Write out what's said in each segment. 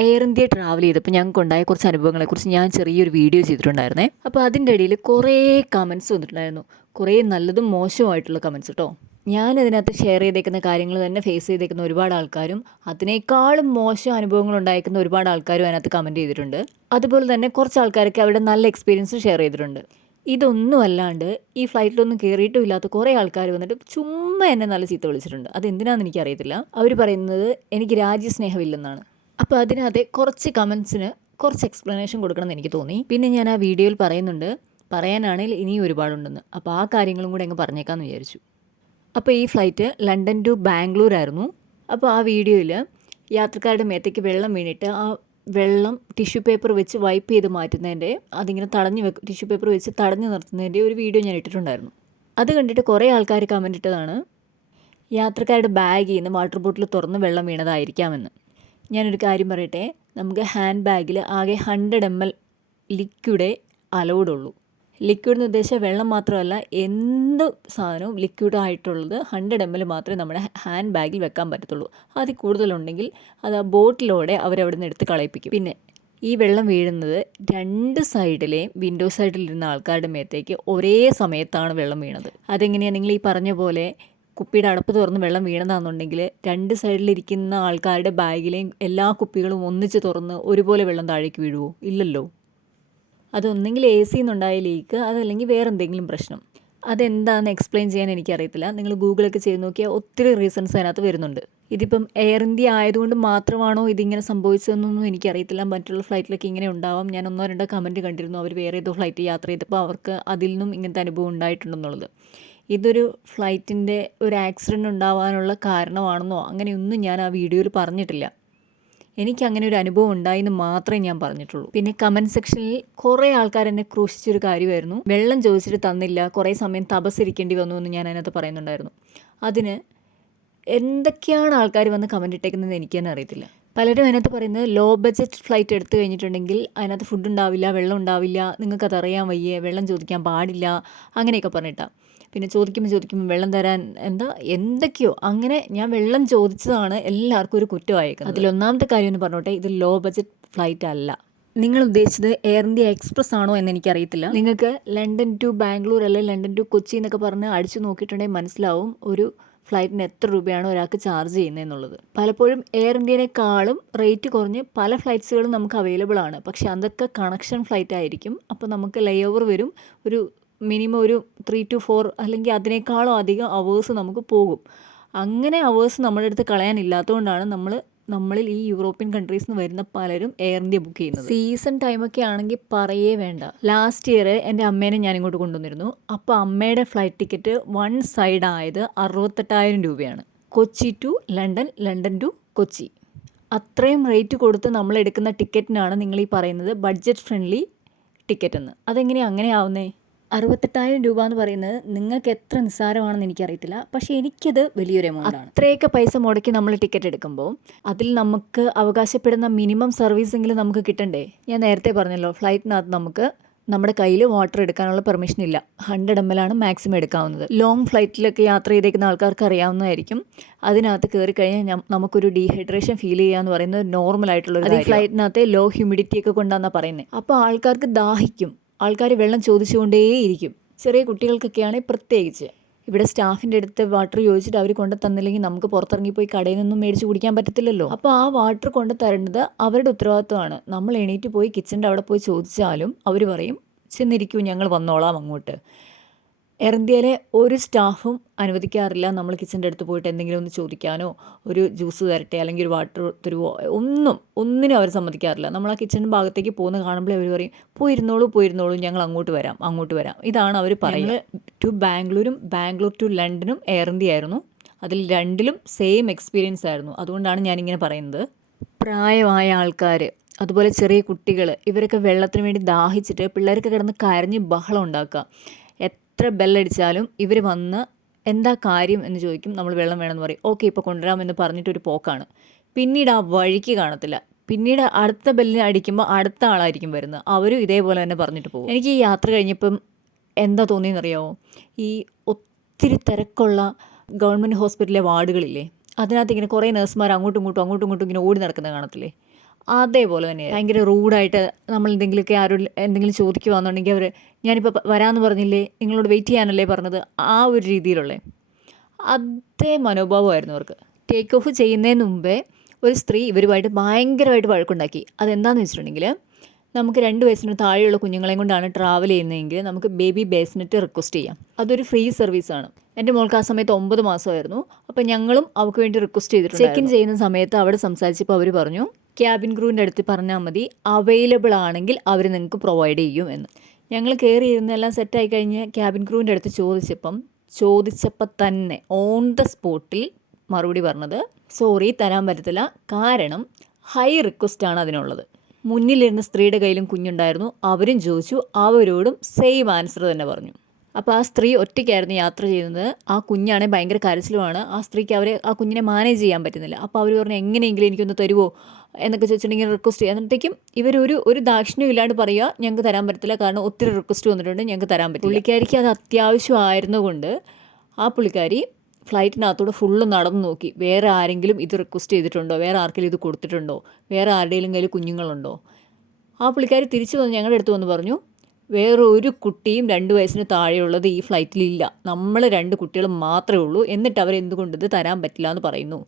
Air India travel ചെയ്തപ്പോൾ ഞങ്ങൾക്ക് ഉണ്ടായ കുറച്ച് അനുഭവങ്ങളെക്കുറിച്ച് ഞാൻ ചെറിയൊരു വീഡിയോ ചെയ്തിട്ടുണ്ടായിരുന്നേ. അപ്പോൾ അതിന്റെ ഇടയിൽ കുറേ കമൻസ് വന്നിട്ടുണ്ടായിരുന്നു. കുറേ നല്ലതും മോശമായിട്ടുള്ള കമൻസ് കേട്ടോ ഞാൻ അതിനകത്ത് ഷെയർ ചെയ്തേക്കുന്ന കാര്യങ്ങൾ തന്നെ ഫേസ് ചെയ്തേക്കുന്ന ഒരുപാട് ആൾക്കാരും അതിനേക്കാളും മോശം അനുഭവങ്ങൾ ഉണ്ടായിരിക്കുന്ന ഒരുപാട് ആൾക്കാരും അതിനകത്ത് കമന്റ് ചെയ്തിട്ടുണ്ട്. അതുപോലെ തന്നെ കുറച്ച് ആൾക്കാരൊക്കെ അവിടെ നല്ല എക്സ്പീരിയൻസ് ഷെയർ ചെയ്തിട്ടുണ്ട്. ഇതൊന്നും അല്ലാണ്ട് ഈ ഫ്ലൈറ്റിലൊന്നും കയറിയിട്ടും ഇല്ലാത്ത കുറേ ആൾക്കാർ വന്നിട്ട് ചുമ്മാ എന്നെ നല്ല ചീത്ത വിളിച്ചിട്ടുണ്ട്. അത് അതെന്തിനാണെന്ന് എനിക്കറിയത്തില്ല. അവർ പറയുന്നത് എനിക്ക് രാജ്യസ്നേഹമില്ലെന്നാണ്. അപ്പോൾ അതിനകത്തെ കുറച്ച് കമൻസിന് കുറച്ച് എക്സ്പ്ലനേഷൻ കൊടുക്കണം എന്ന് എനിക്ക് തോന്നി. പിന്നെ ഞാൻ ആ വീഡിയോയിൽ പറയുന്നുണ്ട്. പറയാനാണെങ്കിൽ ഇനിയും ഒരുപാടുണ്ടെന്ന്. അപ്പോൾ ആ കാര്യങ്ങളും കൂടെ അങ്ങ് പറഞ്ഞേക്കാമെന്ന് വിചാരിച്ചു. അപ്പോൾ ഈ ഫ്ലൈറ്റ് ലണ്ടൻ ടു ബാംഗ്ലൂർ ആയിരുന്നു. അപ്പോൾ ആ വീഡിയോയിൽ യാത്രക്കാരുടെ മേത്തേക്ക് വെള്ളം വീണിട്ട് ആ വെള്ളം ടിഷ്യൂ പേപ്പർ വെച്ച് വൈപ്പ് ചെയ്ത് മാറ്റുന്നതിന്റെ അതിങ്ങനെ തടഞ്ഞു വെക്കും ടിഷ്യൂ പേപ്പർ വെച്ച് തടഞ്ഞു നിർത്തുന്നതിന്റെ ഒരു വീഡിയോ ഞാൻ ഇട്ടിട്ടുണ്ടായിരുന്നു. അത് കണ്ടിട്ട് കുറേ ആൾക്കാർ കമന്റ് ഇട്ടതാണ്. യാത്രക്കാരുടെ ബാഗിൽ നിന്ന് വാട്ടർ ബോട്ടിൽ തുറന്ന് വെള്ളം വീണതായിരിക്കാമെന്ന്. ഞാനൊരു കാര്യം പറയട്ടെ? നമുക്ക് ഹാൻഡ് ബാഗിൽ ആകെ ഹൺഡ്രഡ് എം എൽ ലിക്വിഡേ അലൗഡ് ഉള്ളൂ. ലിക്വിഡ് എന്ന് ഉദ്ദേശിച്ച വെള്ളം മാത്രമല്ല എന്ത് സാധനവും ലിക്വിഡായിട്ടുള്ളത് ഹൺഡ്രഡ് എം എൽ മാത്രമേ നമ്മുടെ ഹാൻഡ് ബാഗിൽ വെക്കാൻ പറ്റത്തുള്ളൂ. അതിൽ കൂടുതലുണ്ടെങ്കിൽ അത് ആ ബോട്ടിലോടെ അവരവിടെ നിന്ന് എടുത്ത് കളയിപ്പിക്കും. പിന്നെ ഈ വെള്ളം വീഴുന്നത് രണ്ട് സൈഡിലെയും വിൻഡോ സൈഡിലിരുന്ന ആൾക്കാരുടെ മേത്തേക്ക് ഒരേ സമയത്താണ് വെള്ളം വീണത്. അതെങ്ങനെയാണ് നിങ്ങൾ ഈ പറഞ്ഞ പോലെ കുപ്പിയുടെ അടപ്പ് തുറന്ന് വെള്ളം വീണതാണെന്നുണ്ടെങ്കിൽ രണ്ട് സൈഡിലിരിക്കുന്ന ആൾക്കാരുടെ ബാഗിലെയും എല്ലാ കുപ്പികളും ഒന്നിച്ച് തുറന്ന് ഒരുപോലെ വെള്ളം താഴേക്ക് വീഴുവോ? ഇല്ലല്ലോ. അതൊന്നെങ്കിൽ എ സി നിന്നുണ്ടായ ലീക്ക് അതല്ലെങ്കിൽ വേറെ എന്തെങ്കിലും പ്രശ്നം. അതെന്താണെന്ന് എക്സ്പ്ലെയിൻ ചെയ്യാൻ എനിക്കറിയത്തില്ല. നിങ്ങൾ ഗൂഗിളൊക്കെ ചെയ്ത് നോക്കിയാൽ ഒത്തിരി റീസൺസ് അതിനകത്ത് വരുന്നുണ്ട്. ഇതിപ്പം എയർ ഇന്ത്യ ആയതുകൊണ്ട് മാത്രമാണോ ഇതിങ്ങനെ സംഭവിച്ചതെന്നൊന്നും എനിക്കറിയത്തില്ല. മറ്റുള്ള ഫ്ലൈറ്റിലൊക്കെ ഇങ്ങനെ ഉണ്ടാവാം. ഞാൻ ഒന്നോ രണ്ടോ കമന്റ് കണ്ടിരുന്നു. അവർ വേറെ ഏതോ ഫ്ലൈറ്റ് യാത്ര ചെയ്തപ്പോൾ അവർക്ക് അതിൽ നിന്നും ഇങ്ങനത്തെ അനുഭവം ഉണ്ടായിട്ടുണ്ടെന്നുള്ളത്. ഇതൊരു ഫ്ലൈറ്റിന്റെ ഒരു ആക്സിഡന്റ് ഉണ്ടാവാനുള്ള കാരണമാണെന്നോ അങ്ങനെയൊന്നും ഞാൻ ആ വീഡിയോയിൽ പറഞ്ഞിട്ടില്ല. എനിക്ക് അങ്ങനെ ഒരു അനുഭവം ഉണ്ടായിന്ന് മാത്രമേ ഞാൻ പറഞ്ഞിട്ടുള്ളൂ. പിന്നെ കമന്റ് സെക്ഷനിൽ കുറേ ആൾക്കാർ എന്നെ ക്രൂശിച്ചൊരു കാര്യമായിരുന്നു. വെള്ളം ചോദിച്ചിട്ട് തന്നില്ല. കുറേ സമയം തപസ്സിരിക്കേണ്ടി വന്നു എന്ന് ഞാൻ അതിനകത്ത് പറയുന്നുണ്ടായിരുന്നു. അതിന് എന്തൊക്കെയാണ് ആൾക്കാർ വന്ന് കമന്റ് ഇട്ടേക്കുന്നത് എനിക്ക് തന്നെ അറിയത്തില്ല. പലരും അതിനകത്ത് പറയുന്നത് ലോ ബഡ്ജറ്റ് ഫ്ലൈറ്റ് എടുത്തു കഴിഞ്ഞിട്ടുണ്ടെങ്കിൽ അതിനകത്ത് ഫുഡ് ഉണ്ടാവില്ല വെള്ളം ഉണ്ടാവില്ല നിങ്ങൾക്കത് അറിയാൻ വയ്യേ വെള്ളം ചോദിക്കാൻ പാടില്ല അങ്ങനെയൊക്കെ പറഞ്ഞിട്ടാണ് പിന്നെ ചോദിക്കുമ്പോൾ ചോദിക്കുമ്പോൾ വെള്ളം തരാൻ എന്താ? എന്തൊക്കെയോ. അങ്ങനെ ഞാൻ വെള്ളം ചോദിച്ചതാണ് എല്ലാവർക്കും ഒരു കുറ്റമായേക്കുന്നത്. അതിലൊന്നാമത്തെ കാര്യം എന്ന് പറഞ്ഞോട്ടെ ഇത് ലോ ബജറ്റ് ഫ്ലൈറ്റ് അല്ല. നിങ്ങൾ ഉദ്ദേശിച്ചത് എയർ ഇന്ത്യ എക്സ്പ്രസ് ആണോ എന്ന് എനിക്കറിയത്തില്ല. നിങ്ങൾക്ക് ലണ്ടൻ ടു ബാംഗ്ലൂർ അല്ലെങ്കിൽ ലണ്ടൻ ടു കൊച്ചി എന്നൊക്കെ പറഞ്ഞ് അടിച്ചു നോക്കിയിട്ടുണ്ടെങ്കിൽ മനസ്സിലാവും ഒരു ഫ്ലൈറ്റിന് എത്ര രൂപയാണ് ഒരാൾക്ക് ചാർജ് ചെയ്യുന്നതെന്നുള്ളത് പലപ്പോഴും എയർ ഇന്ത്യനേക്കാളും റേറ്റ് കുറഞ്ഞ് പല ഫ്ലൈറ്റ്സുകളും നമുക്ക് അവൈലബിൾ ആണ്. പക്ഷേ അതൊക്കെ കണക്ഷൻ ഫ്ലൈറ്റ് ആയിരിക്കും. അപ്പോൾ നമുക്ക് ലേ ഓവർ വരും. ഒരു മിനിമം ഒരു ത്രീ ടു ഫോർ അല്ലെങ്കിൽ അതിനേക്കാളും അധികം അവേഴ്സ് നമുക്ക് പോകും. അങ്ങനെ അവേഴ്സ് നമ്മുടെ അടുത്ത് കളയാനില്ലാത്തതുകൊണ്ടാണ് നമ്മൾ നമ്മളിൽ ഈ യൂറോപ്യൻ കൺട്രീസിൽ നിന്ന് വരുന്ന പലരും എയർ ഇന്ത്യ ബുക്ക് ചെയ്യുന്നത്. സീസൺ ടൈമൊക്കെ ആണെങ്കിൽ പറയേ വേണ്ട. ലാസ്റ്റ് ഇയർ എന്റെ അമ്മേനെ ഞാൻ ഇങ്ങോട്ട് കൊണ്ടുവന്നിരുന്നു. അപ്പോൾ അമ്മയുടെ ഫ്ലൈറ്റ് ടിക്കറ്റ് വൺ സൈഡ് ആയത് അറുപത്തെട്ടായിരം രൂപയാണ്. Kochi to London London to Kochi. അത്രയും റേറ്റ് കൊടുത്ത് നമ്മൾ എടുക്കുന്ന ടിക്കറ്റിനാണ് നിങ്ങൾ ഈ പറയുന്നത് ബഡ്ജറ്റ് ഫ്രണ്ട്ലി ടിക്കറ്റ് എന്ന്. അതെങ്ങനെയാണ് അങ്ങനെ ആവുന്നേ? അറുപത്തെട്ടായിരം രൂപ എന്ന് പറയുന്നത് നിങ്ങൾക്ക് എത്ര നിസ്സാരമാണെന്ന് എനിക്കറിയത്തില്ല. പക്ഷെ എനിക്കത് വലിയൊരു എമൗണ്ട് ആണ്. അത്രയൊക്കെ പൈസ മുടക്കി നമ്മൾ ടിക്കറ്റ് എടുക്കുമ്പോൾ അതിൽ നമുക്ക് അവകാശപ്പെടുന്ന മിനിമം സർവീസെങ്കിലും നമുക്ക് കിട്ടണ്ടേ? ഞാൻ നേരത്തെ പറഞ്ഞല്ലോ ഫ്ലൈറ്റിനകത്ത് നമുക്ക് നമ്മുടെ കയ്യിൽ വാട്ടർ എടുക്കാനുള്ള പെർമിഷൻ ഇല്ല. ഹൺഡ്രഡ് എം എൽ ആണ് മാക്സിമം എടുക്കാവുന്നത്. ലോങ് ഫ്ലൈറ്റിലൊക്കെ യാത്ര ചെയ്തേക്കുന്ന ആൾക്കാർക്ക് അറിയാവുന്നതായിരിക്കും. അതിനകത്ത് കയറി കഴിഞ്ഞാൽ നമുക്കൊരു ഡീഹൈഡ്രേഷൻ ഫീൽ ചെയ്യുക എന്ന് പറയുന്നത് നോർമൽ ആയിട്ടുള്ള ഫ്ലൈറ്റിനകത്തെ ലോ ഹ്യൂമിഡിറ്റി ഒക്കെ കൊണ്ടാണെന്നാണ് പറയുന്നത് അപ്പോൾ ആൾക്കാർക്ക് ദാഹിക്കും. ആൾക്കാർ വെള്ളം ചോദിച്ചുകൊണ്ടേയിരിക്കും. ചെറിയ കുട്ടികൾക്കൊക്കെയാണെങ്കിൽ പ്രത്യേകിച്ച്. ഇവിടെ സ്റ്റാഫിന്റെ അടുത്ത് വാട്ടർ ചോദിച്ചിട്ട് അവർ കൊണ്ടു തന്നില്ലെങ്കിൽ നമുക്ക് പുറത്തിറങ്ങി പോയി കടയിൽ നിന്നും മേടിച്ച് കുടിക്കാൻ പറ്റത്തില്ലല്ലോ. അപ്പോൾ ആ വാട്ടർ കൊണ്ട് തരേണ്ടത് അവരുടെ ഉത്തരവാദിത്വമാണ്. നമ്മൾ എണീറ്റ് പോയി കിച്ചന്റെ അവിടെ പോയി ചോദിച്ചാലും അവർ പറയും ചെന്നിരിക്കൂ ഞങ്ങൾ വന്നോളാം അങ്ങോട്ട്. എയർ ഇന്ത്യയിലെ ഒരു സ്റ്റാഫും അനുവദിക്കാറില്ല. നമ്മൾ കിച്ചന്റെ അടുത്ത് പോയിട്ട് എന്തെങ്കിലും ഒന്ന് ചോദിക്കാനോ ഒരു ജ്യൂസ് തരട്ടെ അല്ലെങ്കിൽ ഒരു വാട്ടർ തരുവോ ഒന്നും ഒന്നിനും അവർ സമ്മതിക്കാറില്ല. നമ്മൾ ആ കിച്ചൺ ഭാഗത്തേക്ക് പോകുന്ന കാണുമ്പോൾ അവർ പറയും പോയിരുന്നോളൂ പോയിരുന്നോളൂ ഞങ്ങൾ അങ്ങോട്ട് വരാം അങ്ങോട്ട് വരാം. ഇതാണ് അവർ പറയുന്നത് ടു ബാംഗ്ലൂരും ബാംഗ്ലൂർ ടു ലണ്ടനും എയർ ഇന്ത്യ ആയിരുന്നു അതിൽ രണ്ടിലും സെയിം എക്സ്പീരിയൻസ് ആയിരുന്നു. അതുകൊണ്ടാണ് ഞാനിങ്ങനെ പറയുന്നത്. പ്രായമായ ആൾക്കാർ അതുപോലെ ചെറിയ കുട്ടികൾ ഇവരൊക്കെ വെള്ളത്തിന് വേണ്ടി ദാഹിച്ചിട്ട് പിള്ളേർക്ക് കിടന്ന് കരഞ്ഞ് ബഹളം ഉണ്ടാക്കുക. എത്ര ബെല്ലടിച്ചാലും ഇവർ വന്ന് എന്താ കാര്യം എന്ന് ചോദിക്കും. നമ്മൾ വെള്ളം വേണമെന്ന് പറയും. ഓക്കെ ഇപ്പോൾ കൊണ്ടുവരാമെന്ന് പറഞ്ഞിട്ടൊരു പോക്കാണ്. പിന്നീട് ആ വഴിക്ക് കാണത്തില്ല. പിന്നീട് അടുത്ത ബെല്ലിന് അടിക്കുമ്പോൾ അടുത്ത ആളായിരിക്കും വരുന്നത്. അവരും ഇതേപോലെ തന്നെ പറഞ്ഞിട്ട് പോകും. എനിക്ക് ഈ യാത്ര കഴിഞ്ഞപ്പം എന്താ തോന്നിയെന്നറിയാമോ ഈ ഒത്തിരി തിരക്കുള്ള ഗവൺമെന്റ് ഹോസ്പിറ്റലിലെ വാർഡുകളില്ലേ അതിനകത്ത് ഇങ്ങനെ കുറേ നഴ്സുമാർ അങ്ങോട്ടും ഇങ്ങോട്ടും അങ്ങോട്ടും ഇങ്ങോട്ടും ഇങ്ങനെ ഓടി നടക്കുന്നത് കാണത്തില്ലേ? അതേപോലെ തന്നെ ഭയങ്കര റൂഡായിട്ട് നമ്മൾ എന്തെങ്കിലുമൊക്കെ ആരും എന്തെങ്കിലും ചോദിക്കുവാന്നുണ്ടെങ്കിൽ അവർ ഞാനിപ്പോൾ വരാമെന്ന് പറഞ്ഞില്ലേ? നിങ്ങളോട് വെയിറ്റ് ചെയ്യാനല്ലേ പറഞ്ഞത്? ആ ഒരു രീതിയിലുള്ള. അതേ മനോഭാവമായിരുന്നു അവർക്ക്. ടേക്ക് ഓഫ് ചെയ്യുന്നതിന് മുമ്പേ ഒരു സ്ത്രീ ഇവരുമായിട്ട് ഭയങ്കരമായിട്ട് വഴക്കുണ്ടാക്കി. അതെന്താണെന്ന് വെച്ചിട്ടുണ്ടെങ്കിൽ നമുക്ക് രണ്ട് വയസ്സിന് താഴെയുള്ള കുഞ്ഞുങ്ങളെയും കൊണ്ടാണ് ട്രാവൽ ചെയ്യുന്നതെങ്കിൽ നമുക്ക് ബേബി ബേസ്നെറ്റ് റിക്വസ്റ്റ് ചെയ്യാം. അതൊരു ഫ്രീ സർവീസാണ് എന്റെ മോൾക്ക് ആ സമയത്ത് ഒമ്പത് മാസമായിരുന്നു. അപ്പോൾ ഞങ്ങളും അവൾക്ക് വേണ്ടി റിക്വസ്റ്റ് ചെയ്തിട്ടുണ്ട് ചെക്ക് ഇൻ ചെയ്യുന്ന സമയത്ത് അവിടെ സംസാരിച്ചപ്പോൾ അവർ പറഞ്ഞു ക്യാബിൻ ക്രൂവിന്റെ അടുത്ത് പറഞ്ഞാൽ മതി അവൈലബിൾ ആണെങ്കിൽ അവർ നിങ്ങൾക്ക് പ്രൊവൈഡ് ചെയ്യും എന്ന്. ഞങ്ങൾ കയറി ഇരുന്നെല്ലാം സെറ്റായി കഴിഞ്ഞ് ക്യാബിൻ ക്രൂവിന്റെ അടുത്ത് ചോദിച്ചപ്പം ചോദിച്ചപ്പോൾ തന്നെ ഓൺ ദ സ്പോട്ടിൽ മറുപടി പറഞ്ഞത് സോറി തരാൻ പറ്റത്തില്ല. കാരണം ഹൈ റിക്വസ്റ്റാണ് അതിനുള്ളത്. മുന്നിലിരുന്ന സ്ത്രീയുടെ കയ്യിലും കുഞ്ഞുണ്ടായിരുന്നു. അവരും ചോദിച്ചു അവരോടും സെയിം ആൻസർ തന്നെ പറഞ്ഞു. അപ്പോൾ ആ സ്ത്രീ ഒറ്റയ്ക്കായിരുന്നു യാത്ര ചെയ്യുന്നത്. ആ കുഞ്ഞാണെങ്കിൽ ഭയങ്കര കരച്ചിലുമാണ്. ആ സ്ത്രീക്ക് അവരെ ആ കുഞ്ഞിനെ മാനേജ് ചെയ്യാൻ പറ്റുന്നില്ല. അപ്പോൾ അവർ പറഞ്ഞു എങ്ങനെയെങ്കിലും എനിക്കൊന്ന് തരുമോ എന്നൊക്കെ ചോദിച്ചിട്ടുണ്ടെങ്കിൽ റിക്വസ്റ്റ് ചെയ്യുക എന്നിട്ടേക്കും ഇവരൊരു ഒരു ദാക്ഷിണ്യം ഇല്ലാണ്ട് പറയുക ഞങ്ങൾക്ക് തരാൻ പറ്റില്ല കാരണം ഒത്തിരി റിക്വസ്റ്റ് വന്നിട്ടുണ്ട് ഞങ്ങൾക്ക് തരാൻ പറ്റില്ല. പുള്ളിക്കാരിക്ക് അത് അത്യാവശ്യമായിരുന്നുകൊണ്ട് ആ പുള്ളിക്കാരി ഫ്ലൈറ്റിനകത്തൂടെ ഫുള്ള് നടന്നു നോക്കി. വേറെ ആരെങ്കിലും ഇത് റിക്വസ്റ്റ് ചെയ്തിട്ടുണ്ടോ? വേറെ ആർക്കെങ്കിലും ഇത് കൊടുത്തിട്ടുണ്ടോ? വേറെ ആരുടെയും കയ്യിൽ കുഞ്ഞുങ്ങളുണ്ടോ? ആ പുള്ളിക്കാരി തിരിച്ചു വന്ന് ഞങ്ങളുടെ അടുത്ത് വന്ന് പറഞ്ഞു വേറെ ഒരു കുട്ടിയും രണ്ട് വയസ്സിന് താഴെയുള്ളത് ഈ ഫ്ലൈറ്റിലില്ല നമ്മൾ രണ്ട് കുട്ടികൾ മാത്രമേ ഉള്ളൂ. എന്നിട്ട് അവർ എന്തുകൊണ്ട് ഇത് തരാൻ പറ്റില്ല എന്ന് പറയുന്നു?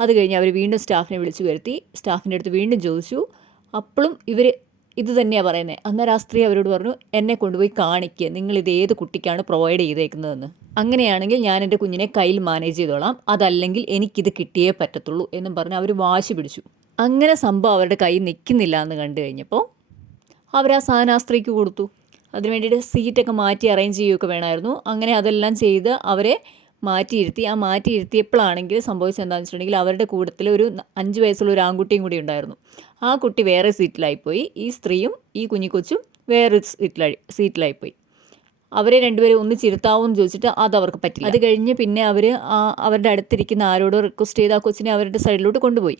അത് കഴിഞ്ഞ് അവർ വീണ്ടും സ്റ്റാഫിനെ വിളിച്ചു വരുത്തി സ്റ്റാഫിന്റെ അടുത്ത് വീണ്ടും ചോദിച്ചു. അപ്പോഴും ഇവർ ഇത് തന്നെയാണ് പറയുന്നത് അന്നേരം ആ സ്ത്രീ അവരോട് പറഞ്ഞു എന്നെ കൊണ്ടുപോയി കാണിക്കുക നിങ്ങളിത് ഏത് കുട്ടിക്കാണ് പ്രൊവൈഡ് ചെയ്തേക്കുന്നതെന്ന്. അങ്ങനെയാണെങ്കിൽ ഞാൻ എന്റെ കുഞ്ഞിനെ കയ്യിൽ മാനേജ് ചെയ്തോളാം. അതല്ലെങ്കിൽ എനിക്കിത് കിട്ടിയേ പറ്റത്തുള്ളൂ എന്നും പറഞ്ഞ് അവർ വാശി പിടിച്ചു. അങ്ങനെ സംഭവം അവരുടെ കയ്യിൽ നിൽക്കുന്നില്ല എന്ന് കണ്ടു കഴിഞ്ഞപ്പോൾ അവർ ആ സാധനം ആ സ്ത്രീക്ക് കൊടുത്തു. അതിന് വേണ്ടിയിട്ട് സീറ്റൊക്കെ മാറ്റി അറേഞ്ച് ചെയ്യുകയൊക്കെ വേണമായിരുന്നു. അങ്ങനെ അതെല്ലാം ചെയ്ത് അവരെ മാറ്റിയിരുത്തി ആ മാറ്റിയിരുത്തിയപ്പോഴാണെങ്കിൽ സംഭവിച്ചത് എന്താണെന്ന് വെച്ചിട്ടുണ്ടെങ്കിൽ അവരുടെ കൂട്ടത്തിൽ ഒരു അഞ്ച് വയസ്സുള്ള ഒരു ആൺകുട്ടിയും കൂടി ഉണ്ടായിരുന്നു. ആ കുട്ടി വേറെ സീറ്റിലായിപ്പോയി. ഈ സ്ത്രീയും ഈ കുഞ്ഞിക്കൊച്ചും വേറെ സീറ്റിലായി സീറ്റിലായിപ്പോയി. അവരെ രണ്ടുപേരും ഒന്ന് ചിരുത്താവോന്ന് ചോദിച്ചിട്ട് അത് അവർക്ക് പറ്റി അത് കഴിഞ്ഞ് പിന്നെ അവർ അവരുടെ അടുത്തിരിക്കുന്ന ആരോട് റിക്വസ്റ്റ് ചെയ്ത് ആ കൊച്ചിനെ അവരുടെ സൈഡിലോട്ട് കൊണ്ടുപോയി.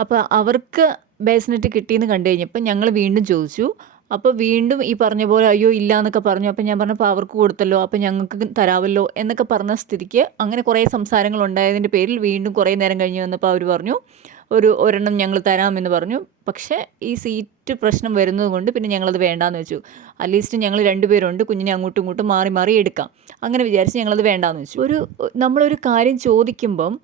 അപ്പോൾ അവർക്ക് ബേസ്നെറ്റ് കിട്ടിയെന്ന് കണ്ടു കഴിഞ്ഞപ്പോൾ ഞങ്ങൾ വീണ്ടും ചോദിച്ചു അപ്പോൾ വീണ്ടും ഈ പറഞ്ഞ പോലെ അയ്യോ ഇല്ല എന്നൊക്കെ പറഞ്ഞു. അപ്പോൾ ഞാൻ പറഞ്ഞപ്പോൾ അവർക്ക് കൊടുത്തല്ലോ. അപ്പോൾ ഞങ്ങൾക്ക് തരാമല്ലോ എന്നൊക്കെ പറഞ്ഞ സ്ഥിതിക്ക് അങ്ങനെ കുറേ സംസാരങ്ങൾ ഉണ്ടായതിന്റെ പേരിൽ വീണ്ടും കുറേ നേരം കഴിഞ്ഞ് വന്നപ്പോൾ അവർ പറഞ്ഞു ഒരു ഒരെണ്ണം ഞങ്ങൾ തരാമെന്ന് പറഞ്ഞു. പക്ഷേ ഈ സീറ്റ് പ്രശ്നം വരുന്നത് കൊണ്ട് പിന്നെ ഞങ്ങളത് വേണ്ടാന്ന് വെച്ചു. അറ്റ്ലീസ്റ്റ് ഞങ്ങൾ രണ്ടുപേരുണ്ട് കുഞ്ഞിനെ അങ്ങോട്ടും ഇങ്ങോട്ടും മാറി മാറി എടുക്കാം. അങ്ങനെ വിചാരിച്ച് ഞങ്ങളത് വേണ്ടാന്ന് വെച്ചു. ഒരു നമ്മളൊരു കാര്യം ചോദിക്കുമ്പം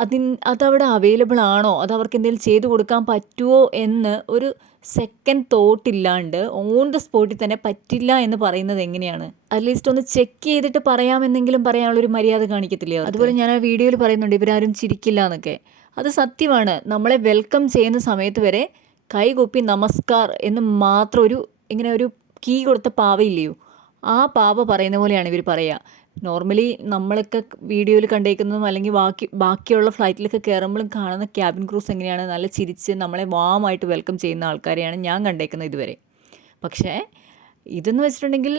അതിൻ അതവിടെ അവൈലബിൾ ആണോ? അത് അവർക്ക് എന്തെങ്കിലും ചെയ്തു കൊടുക്കാൻ പറ്റുമോ എന്ന് ഒരു സെക്കൻഡ് തോട്ട് ഇല്ലാണ്ട് ഓൺ ദ സ്പോട്ടിൽ തന്നെ പറ്റില്ല എന്ന് പറയുന്നത് എങ്ങനെയാണ്? അറ്റ്ലീസ്റ്റ് ഒന്ന് ചെക്ക് ചെയ്തിട്ട് പറയാമെന്നെങ്കിലും പറയാനുള്ളൊരു മര്യാദ കാണിക്കത്തില്ലേ അതുപോലെ ഞാൻ ആ വീഡിയോയിൽ പറയുന്നുണ്ട് ഇവരാരും ചിരിക്കില്ല എന്നൊക്കെ. അത് സത്യമാണ്. നമ്മളെ വെൽക്കം ചെയ്യുന്ന സമയത്ത് വരെ കൈകൊപ്പി നമസ്കാർ എന്ന് മാത്രം ഒരു ഇങ്ങനെ ഒരു കീ കൊടുത്ത പാവയില്ലയോ? ആ പാവ പറയുന്ന പോലെയാണ് ഇവർ പറയുക നോർമലി നമ്മളൊക്കെ വീഡിയോയിൽ കണ്ടേക്കുന്നതും അല്ലെങ്കിൽ ബാക്കി ബാക്കിയുള്ള ഫ്ലൈറ്റിലൊക്കെ കയറുമ്പോഴും കാണുന്ന ക്യാബിൻ ക്രൂസ് എങ്ങനെയാണ്? നല്ല ചിരിച്ച് നമ്മളെ വാമായിട്ട് വെൽക്കം ചെയ്യുന്ന ആൾക്കാരെയാണ് ഞാൻ കണ്ടേക്കുന്നത് ഇതുവരെ. പക്ഷേ ഇതെന്ന് വെച്ചിട്ടുണ്ടെങ്കിൽ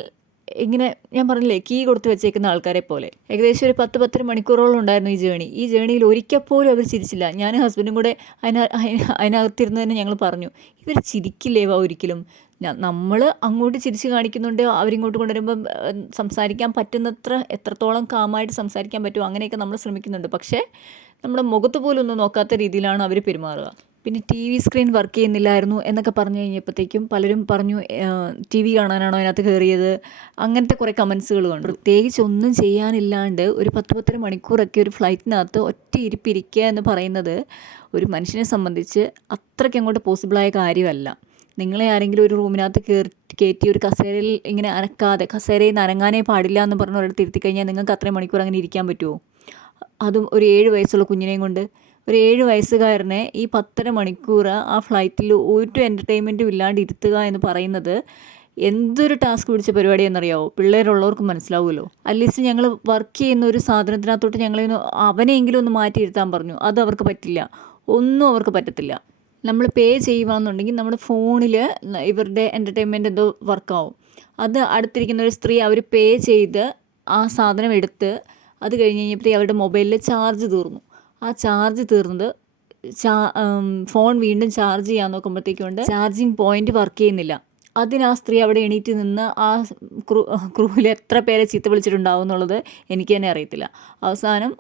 ഇങ്ങനെ ഞാൻ പറഞ്ഞില്ലേ കീ കൊടുത്ത് വെച്ചേക്കുന്ന ആൾക്കാരെ പോലെ. ഏകദേശം ഒരു പത്ത് പത്തര മണിക്കൂറോളം ഉണ്ടായിരുന്നു ഈ ജേണി ഈ ജേണിയിൽ ഒരിക്കൽ പോലും അവർ ചിരിച്ചില്ല. ഞാൻ ഹസ്ബൻഡും കൂടെ അതിന അതിനകത്തിരുന്ന് തന്നെ ഞങ്ങൾ പറഞ്ഞു ഇവർ ചിരിക്കില്ലേ വാ ഒരിക്കലും? നമ്മൾ അങ്ങോട്ട് ചിരിച്ച് കാണിക്കുന്നുണ്ട് അവരിങ്ങോട്ട് കൊണ്ടുവരുമ്പം സംസാരിക്കാൻ പറ്റുന്നത്ര എത്രത്തോളം കാമായിട്ട് സംസാരിക്കാൻ പറ്റുമോ അങ്ങനെയൊക്കെ നമ്മൾ ശ്രമിക്കുന്നുണ്ട്. പക്ഷേ നമ്മുടെ മുഖത്ത് പോലും ഒന്നും നോക്കാത്ത രീതിയിലാണ് അവർ പെരുമാറുക. പിന്നെ ടി വി സ്ക്രീൻ വർക്ക് ചെയ്യുന്നില്ലായിരുന്നു എന്നൊക്കെ പറഞ്ഞു കഴിഞ്ഞപ്പോഴത്തേക്കും പലരും പറഞ്ഞു ടി വി കാണാനാണോ അതിനകത്ത് കയറിയത്? അങ്ങനത്തെ കുറേ കമൻസുകൾ കണ്ടു. പ്രത്യേകിച്ച് ഒന്നും ചെയ്യാനില്ലാണ്ട് ഒരു പത്ത് പത്തര മണിക്കൂറൊക്കെ ഒരു ഫ്ലൈറ്റിനകത്ത് ഒറ്റ ഇരിപ്പിരിക്കുക എന്ന് പറയുന്നത് ഒരു മനുഷ്യനെ സംബന്ധിച്ച് അത്രയ്ക്ക് അങ്ങോട്ട് പോസിബിളായ കാര്യമല്ല. നിങ്ങളെ ആരെങ്കിലും ഒരു റൂമിനകത്ത് കയറി കയറ്റി ഒരു കസേരയിൽ ഇങ്ങനെ അനക്കാതെ കസേരയിൽ നിന്ന് അനങ്ങാനേ പാടില്ല എന്ന് പറഞ്ഞ ഒരിടത്ത് ഇരുത്തി കഴിഞ്ഞാൽ നിങ്ങൾക്ക് അത്രയും മണിക്കൂർ അങ്ങനെ ഇരിക്കാൻ പറ്റുമോ? അതും ഒരു ഏഴ് വയസ്സുള്ള കുഞ്ഞിനെയും കൊണ്ട്. ഒരു ഏഴ് വയസ്സുകാരനെ ഈ പത്തര മണിക്കൂർ ആ ഫ്ലൈറ്റിൽ ഒരു എന്റർടൈൻമെന്റും ഇല്ലാണ്ട് ഇരുത്തുക എന്ന് പറയുന്നത് എന്തൊരു ടാസ്ക് പിടിച്ച പരിപാടി എന്നറിയാവോ? പിള്ളേരുള്ളവർക്ക് മനസ്സിലാവുമല്ലോ. അറ്റ്ലീസ്റ്റ് ഞങ്ങൾ വർക്ക് ചെയ്യുന്ന ഒരു സാധനത്തിനകത്തോട്ട് ഞങ്ങളെ അവനെയെങ്കിലും ഒന്ന് മാറ്റി ഇരുത്താൻ പറഞ്ഞു. അത് അവർക്ക് പറ്റില്ല. ഒന്നും അവർക്ക് പറ്റത്തില്ല. നമ്മൾ പേ ചെയ്യുകയെന്നുണ്ടെങ്കിൽ നമ്മുടെ ഫോണിൽ ഇവരുടെ എന്റർടൈൻമെന്റ് എന്തോ വർക്കാവും അത് അടുത്തിരിക്കുന്ന ഒരു സ്ത്രീ അവർ പേ ചെയ്ത് ആ സാധനം എടുത്ത് അത് കഴിഞ്ഞ് കഴിഞ്ഞപ്പോഴത്തേക്ക് അവരുടെ മൊബൈലിൽ ചാർജ് തീർന്നു. ആ ചാർജ് തീർന്നത് ഫോൺ വീണ്ടും ചാർജ് ചെയ്യാൻ നോക്കുമ്പോഴത്തേക്കും ഉണ്ട്. ചാർജിങ് പോയിന്റ് വർക്ക് ചെയ്യുന്നില്ല. അതിന് ആ സ്ത്രീ അവിടെ എണീറ്റ് നിന്ന് ആ ക്രൂ ക്രൂവിൽ എത്ര പേരെ ചീത്ത വിളിച്ചിട്ടുണ്ടാവും എന്നുള്ളത് എനിക്ക് തന്നെ അറിയത്തില്ല. അവസാനം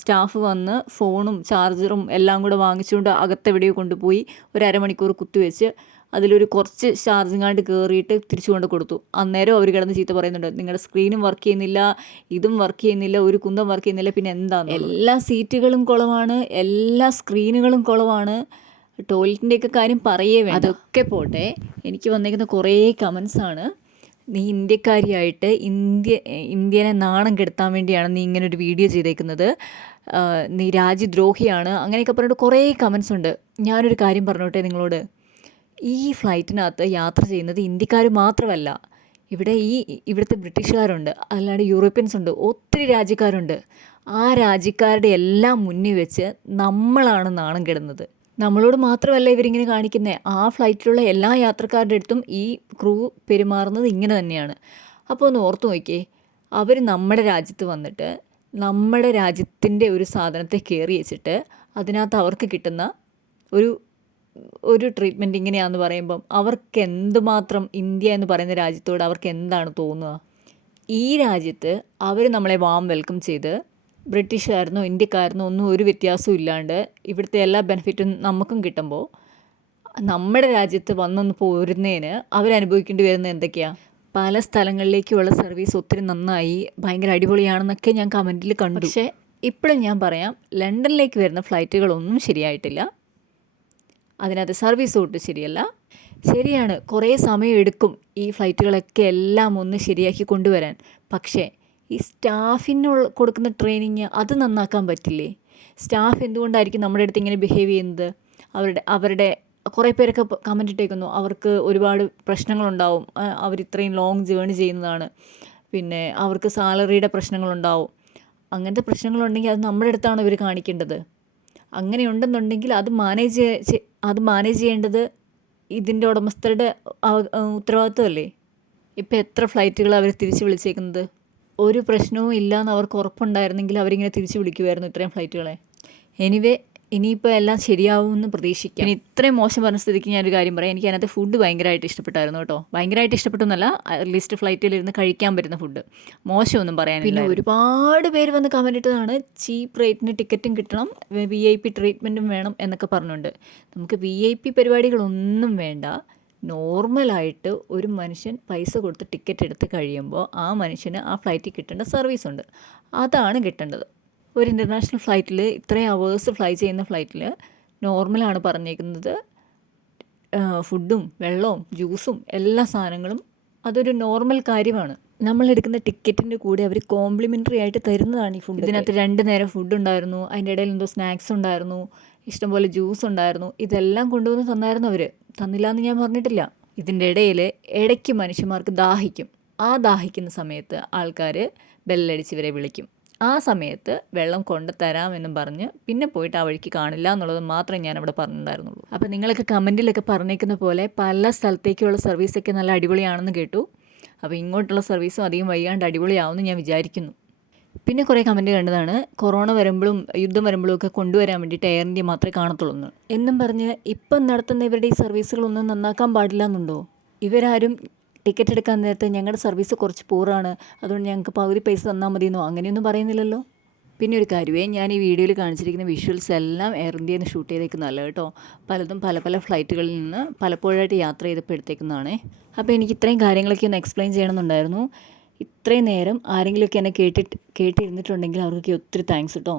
സ്റ്റാഫ് വന്ന് ഫോണും ചാർജറും എല്ലാം കൂടെ വാങ്ങിച്ചുകൊണ്ട് അകത്തെവിടെയോ കൊണ്ടുപോയി ഒരു അരമണിക്കൂർ കുത്തിവെച്ച് അതിലൊരു കുറച്ച് ചാർജിങ് ആയിട്ട് കയറിയിട്ട് തിരിച്ചു കൊണ്ട് കൊടുത്തു. അന്നേരം അവർ കിടന്ന് ചീത്ത പറയുന്നുണ്ട് നിങ്ങളുടെ സ്ക്രീനും വർക്ക് ചെയ്യുന്നില്ല ഇതും വർക്ക് ചെയ്യുന്നില്ല ഒരു കുന്തം വർക്ക് ചെയ്യുന്നില്ല പിന്നെ എന്താണ് എല്ലാ സീറ്റുകളും കുളമാണ് എല്ലാ സ്ക്രീനുകളും കുളമാണ്. ടോയ്ലറ്റിന്റെയൊക്കെ കാര്യം പറയേ വേണ്ട. അതൊക്കെ പോട്ടെ. എനിക്ക് വന്നേക്കുന്ന കുറേ കമൻസ് ആണ്. നീ ഇന്ത്യക്കാരിയായിട്ട് ഇന്ത്യ ഇന്ത്യനെ നാണം കെടുത്താൻ വേണ്ടിയാണ് നീ ഇങ്ങനെ ഒരു വീഡിയോ ചെയ്തേക്കുന്നത് നീ രാജ്യദ്രോഹിയാണ്. അങ്ങനെയൊക്കെ പറഞ്ഞിട്ട് കുറേ കമൻസ് ഉണ്ട്. ഞാനൊരു കാര്യം പറഞ്ഞോട്ടെ നിങ്ങളോട്. ഈ ഫ്ലൈറ്റിനകത്ത് യാത്ര ചെയ്യുന്നത് ഇന്ത്യക്കാർ മാത്രമല്ല ഇവിടെ ഈ ഇവിടുത്തെ ബ്രിട്ടീഷുകാരുണ്ട്. അല്ലാണ്ട് യൂറോപ്യൻസ് ഉണ്ട്. ഒത്തിരി രാജ്യക്കാരുണ്ട്. ആ രാജ്യക്കാരുടെ എല്ലാം മുന്നിൽ വെച്ച് നമ്മളാണ് നാണം കെടുന്നത്. നമ്മളോട് മാത്രമല്ല ഇവരിങ്ങനെ കാണിക്കുന്നത് ആ ഫ്ലൈറ്റിലുള്ള എല്ലാ യാത്രക്കാരുടെ അടുത്തും ഈ ക്രൂ പെരുമാറുന്നത് ഇങ്ങനെ തന്നെയാണ്. അപ്പോൾ ഒന്ന് ഓർത്ത് നോക്കിയേ. അവർ നമ്മുടെ രാജ്യത്ത് വന്നിട്ട് നമ്മുടെ രാജ്യത്തിന്റെ ഒരു സാധനത്തെ കയറി വെച്ചിട്ട് അതിനകത്ത് അവർക്ക് കിട്ടുന്ന ഒരു ഒരു ട്രീറ്റ്മെന്റ് ഇങ്ങനെയാണെന്ന് പറയുമ്പം അവർക്ക് എന്തുമാത്രം ഇന്ത്യ എന്ന് പറയുന്ന രാജ്യത്തോട് അവർക്ക് എന്താണ് തോന്നുക? ഈ രാജ്യത്ത് അവർ നമ്മളെ വാം വെൽക്കം ചെയ്ത് ബ്രിട്ടീഷുകാരനോ ഇന്ത്യക്കാരനോ ഒന്നും ഒരു വ്യത്യാസവും ഇല്ലാണ്ട് ഇവിടുത്തെ എല്ലാ ബെനിഫിറ്റും നമുക്കും കിട്ടുമ്പോൾ നമ്മുടെ രാജ്യത്ത് വന്നൊന്ന് പോരുന്നതിന് അവരനുഭവിക്കേണ്ടി വരുന്നത് എന്തൊക്കെയാണ് പല സ്ഥലങ്ങളിലേക്കുള്ള സർവീസ് ഒത്തിരി നന്നായി ഭയങ്കര അടിപൊളിയാണെന്നൊക്കെ ഞാൻ കമന്റിൽ കണ്ടു. പക്ഷേ ഇപ്പോഴും ഞാൻ പറയാം ലണ്ടനിലേക്ക് വരുന്ന ഫ്ലൈറ്റുകളൊന്നും ശരിയായിട്ടില്ല. അതിനകത്ത് സർവീസ് തൊട്ട് ശരിയല്ല. ശരിയാണ് കുറേ സമയം എടുക്കും ഈ ഫ്ലൈറ്റുകളൊക്കെ എല്ലാം ഒന്ന് ശരിയാക്കി കൊണ്ടുവരാൻ. പക്ഷേ ഈ സ്റ്റാഫിനുള്ള കൊടുക്കുന്ന ട്രെയിനിങ് അത് നന്നാക്കാൻ പറ്റില്ലേ? സ്റ്റാഫ് എന്തുകൊണ്ടായിരിക്കും നമ്മുടെ അടുത്ത് ഇങ്ങനെ ബിഹേവ് ചെയ്യുന്നത്? അവരുടെ അവരുടെ കുറേ പേരൊക്കെ കമന്റ് ഇട്ടേക്കുന്നു. അവർക്ക് ഒരുപാട് പ്രശ്നങ്ങളുണ്ടാവും. അവർ ഇത്രയും ലോങ് ജേണി ചെയ്യുന്നതാണ്. പിന്നെ അവർക്ക് സാലറിയുടെ പ്രശ്നങ്ങളുണ്ടാവും. അങ്ങനത്തെ പ്രശ്നങ്ങളുണ്ടെങ്കിൽ അത് നമ്മുടെ അടുത്താണ് ഇവർ കാണിക്കേണ്ടത്. അങ്ങനെ ഉണ്ടെന്നുണ്ടെങ്കിൽ അത് മാനേജ് അത് മാനേജ് ചെയ്യേണ്ടത് ഇതിന്റെ ഉടമസ്ഥരുടെ ഉത്തരവാദിത്വമല്ലേ ഇപ്പോൾ എത്ര ഫ്ലൈറ്റുകൾ അവർ തിരിച്ച് വിളിച്ചേക്കുന്നത്? ഒരു പ്രശ്നവും ഇല്ല എന്ന് അവർക്ക് ഉറപ്പുണ്ടായിരുന്നെങ്കിൽ അവരിങ്ങനെ തിരിച്ചു വിളിക്കുമായിരുന്നു ഇത്രയും ഫ്ലൈറ്റുകളെ. എനിവേ ഇനിയിപ്പോൾ എല്ലാം ശരിയാവുമെന്ന് പ്രതീക്ഷിക്കാം. ഇനി ഇത്രയും മോശം പറഞ്ഞ സ്ഥിതിക്ക് ഞാനൊരു കാര്യം പറയാം. എനിക്ക് അതിനകത്ത് ഫുഡ് ഭയങ്കരമായിട്ട് ഇഷ്ടപ്പെട്ടായിരുന്നു കേട്ടോ. ഭയങ്കരമായിട്ട് ഇഷ്ടപ്പെട്ടെന്നല്ല അറ്റ്ലീസ്റ്റ് ഫ്ലൈറ്റിലിരുന്ന് കഴിക്കാൻ പറ്റുന്ന ഫുഡ് മോശമൊന്നും പറയാനില്ല. പിന്നെ ഒരുപാട് പേര് വന്ന് കമന്റ് ഇട്ടതാണ് ചീപ്പ് റേറ്റിന് ടിക്കറ്റും കിട്ടണം വി ഐ പി ട്രീറ്റ്മെന്റും വേണം എന്നൊക്കെ പറഞ്ഞുകൊണ്ട്. നമുക്ക് വി ഐ പി പരിപാടികളൊന്നും വേണ്ട. നോർമലായിട്ട് ഒരു മനുഷ്യൻ പൈസ കൊടുത്ത് ടിക്കറ്റ് എടുത്ത് കഴിയുമ്പോൾ ആ മനുഷ്യന് ആ ഫ്ലൈറ്റിൽ കിട്ടേണ്ട സർവീസ് ഉണ്ട്. അതാണ് കിട്ടേണ്ടത്. ഒരു ഇന്റർനാഷണൽ ഫ്ലൈറ്റിൽ ഇത്രയും അവേഴ്സ് ഫ്ലൈ ചെയ്യുന്ന ഫ്ലൈറ്റിൽ നോർമലാണ് പറഞ്ഞേക്കുന്നത് ഫുഡും വെള്ളവും ജ്യൂസും എല്ലാ സാധനങ്ങളും അതൊരു നോർമൽ കാര്യമാണ്. നമ്മൾ എടുക്കുന്ന ടിക്കറ്റിന്റെ കൂടെ അവർ കോംപ്ലിമെന്ററി ആയിട്ട് തരുന്നതാണ് ഈ ഫുഡ് ഇതിനകത്ത് രണ്ട് നേരം ഫുഡ് ഉണ്ടായിരുന്നു. അതിന്റെ ഇടയിൽ എന്തോ സ്നാക്സ് ഉണ്ടായിരുന്നു. ഇഷ്ടംപോലെ ജ്യൂസ് ഉണ്ടായിരുന്നു. ഇതെല്ലാം കൊണ്ടുവന്ന് തന്നായിരുന്നു അവർ തന്നില്ല എന്ന് ഞാൻ പറഞ്ഞിട്ടില്ല. ഇതിന്റെ ഇടയിൽ ഇടയ്ക്ക് മനുഷ്യന്മാർക്ക് ദാഹിക്കും. ആ ദാഹിക്കുന്ന സമയത്ത് ആൾക്കാർ ബെല്ലടിച്ച് ഇവരെ വിളിക്കും. ആ സമയത്ത് വെള്ളം കൊണ്ടുതരാമെന്നും പറഞ്ഞ് പിന്നെ പോയിട്ട് ആ വഴിക്ക് കാണില്ല എന്നുള്ളത് മാത്രമേ ഞാൻ അവിടെ പറഞ്ഞിട്ടുണ്ടായിരുന്നുള്ളൂ. അപ്പോൾ നിങ്ങളൊക്കെ കമന്റിലൊക്കെ പറഞ്ഞേക്കുന്ന പോലെ പല സ്ഥലത്തേക്കുള്ള സർവീസൊക്കെ നല്ല അടിപൊളിയാണെന്ന് കേട്ടു. അപ്പോൾ ഇങ്ങോട്ടുള്ള സർവീസും അധികം വൈകാണ്ട് അടിപൊളിയാവുമെന്ന് ഞാൻ വിചാരിക്കുന്നു. പിന്നെ കുറേ കമന്റ് കണ്ടതാണ്. കൊറോണ വരുമ്പോഴും യുദ്ധം വരുമ്പോഴും ഒക്കെ കൊണ്ടുവരാൻ വേണ്ടിയിട്ട് എയർ ഇന്ത്യ മാത്രമേ കാണത്തുള്ളൂ എന്ന്. പറഞ്ഞ് ഇപ്പം നടത്തുന്ന ഇവരുടെ ഈ സർവീസുകളൊന്നും നന്നാക്കാൻ പാടില്ല എന്നുണ്ടോ? ഇവരാരും ടിക്കറ്റ് എടുക്കാൻ നേരത്തെ ഞങ്ങളുടെ സർവീസ് കുറച്ച് പൂറാണ് അതുകൊണ്ട് ഞങ്ങൾക്ക് പകുതി പൈസ തന്നാൽ മതിയെന്നോ? അങ്ങനെയൊന്നും പറയുന്നില്ലല്ലോ. പിന്നെ ഒരു കാര്യമേ ഞാൻ ഈ വീഡിയോയിൽ കാണിച്ചിരിക്കുന്ന വിഷ്വൽസ് എല്ലാം എയർ ഇന്ത്യയിൽ നിന്ന് ഷൂട്ട് ചെയ്തേക്കുന്നതല്ല കേട്ടോ? പലതും പല പല ഫ്ലൈറ്റുകളിൽ നിന്ന് പലപ്പോഴായിട്ട് യാത്ര ചെയ്തപ്പോൾ എടുത്തേക്കുന്നതാണേ അപ്പോൾ എനിക്ക് ഇത്രയും കാര്യങ്ങളൊക്കെ ഒന്ന് എക്സ്പ്ലെയിൻ ചെയ്യണമെന്നുണ്ടായിരുന്നു. ഇത്രയും നേരം ആരെങ്കിലുമൊക്കെ എന്നെ കേട്ടിട്ട് കേട്ടിരുന്നിട്ടുണ്ടെങ്കിൽ അവർക്കൊക്കെ ഒത്തിരി താങ്ക്സ് കേട്ടോ